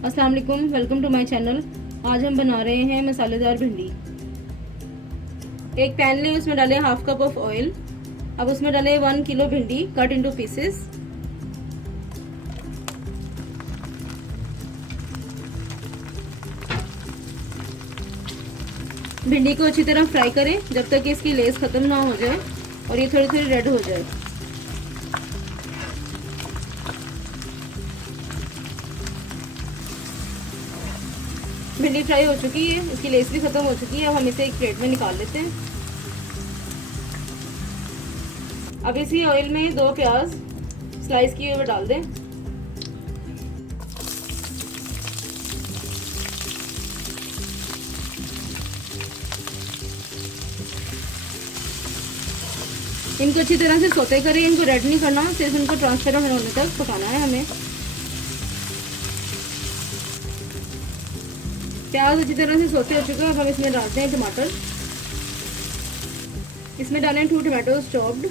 अस्सलाम वालेकुम, welcome to my channel. आज हम बना रहे हैं मसालेदार भिंडी। एक पैन लें, उसमें डालें हाफ कप ऑफ ऑयल। अब उसमें डालें 1 किलो भिंडी कट इनटू पीसेस। भिंडी को अच्छी तरह फ्राई करें जब तक कि इसकी लेस खत्म ना हो जाए और ये थोड़ी थोड़ी रेड हो जाए। भिंडी फ्राई हो चुकी है, इसकी लेस भी खत्म हो चुकी है। अब हम इसे एक प्लेट में निकाल लेते हैं। अब इसी ऑयल में 2 प्याज स्लाइस किए हुए डाल दें। इनको अच्छी तरह से सौते करें, इनको रेड नहीं करना, सिर्फ इनको ट्रांसपेरेंट होने तक पकाना है हमें। प्याज अच्छी तरह से सौते हो चुके हैं। अब हम इसमें डालते हैं टमाटर। इसमें डालें 2 टमाटोज चॉप्ड।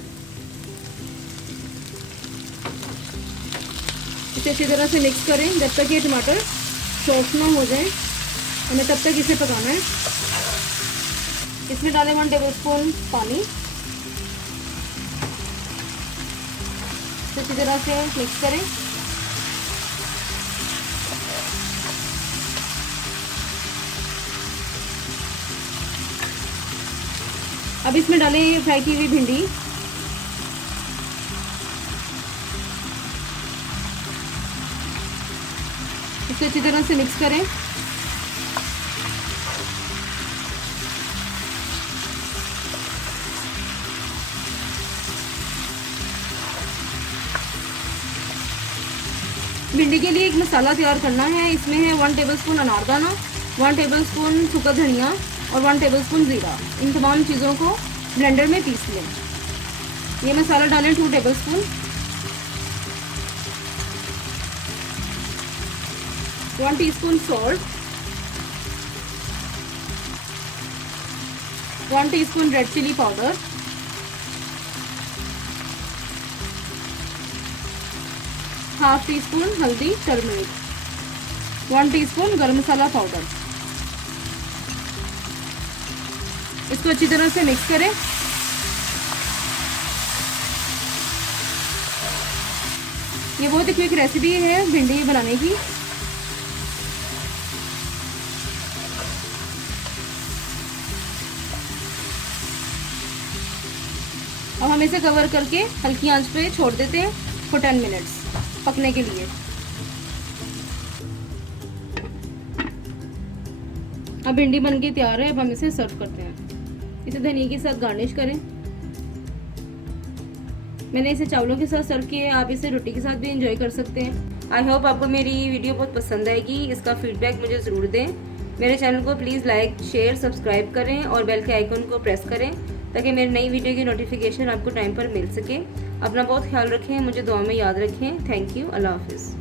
इसे अच्छी तरह से मिक्स करें जब तक ये टमाटर सॉफ्ट ना हो जाए, हमें तब तक इसे पकाना है। इसमें डालें 1 टेबलस्पून पानी। अच्छी तरह से मिक्स करें। अब इसमें डालें फ्राई की हुई भिंडी। इसे अच्छी तरह से मिक्स करें। भिंडी के लिए एक मसाला तैयार करना है। इसमें है 1 टेबलस्पून अनारदाना, 1 टेबलस्पून सूखा धनिया और 1 टेबलस्पून ज़ीरा। इन तमाम चीज़ों को ब्लेंडर में पीस लें। ये मसाला डालें 2 tablespoon. 1 teaspoon salt, 1 teaspoon red chilli powder, half teaspoon haldi turmeric, 1 teaspoon garam masala powder. इसको अच्छी तरह से मिक्स करें। ये बहुत ही क्विक रेसिपी है भिंडी बनाने की। अब हम इसे कवर करके हल्की आंच पे छोड़ देते हैं फॉर 10 मिनट्स पकने के लिए। अब भिंडी बनके तैयार है। अब हम इसे सर्व करते हैं। इसे धनिया के साथ गार्निश करें। मैंने इसे चावलों के साथ सर्व किया है, आप इसे रोटी के साथ भी एंजॉय कर सकते हैं। आई होप आपको मेरी वीडियो बहुत पसंद आएगी। इसका फीडबैक मुझे ज़रूर दें। मेरे चैनल को प्लीज़ लाइक शेयर सब्सक्राइब करें और बेल के आइकन को प्रेस करें ताकि मेरी नई वीडियो की नोटिफिकेशन आपको टाइम पर मिल सके। अपना बहुत ख्याल रखें, मुझे दुआ में याद रखें। Thank you. अल्लाह हाफिज़।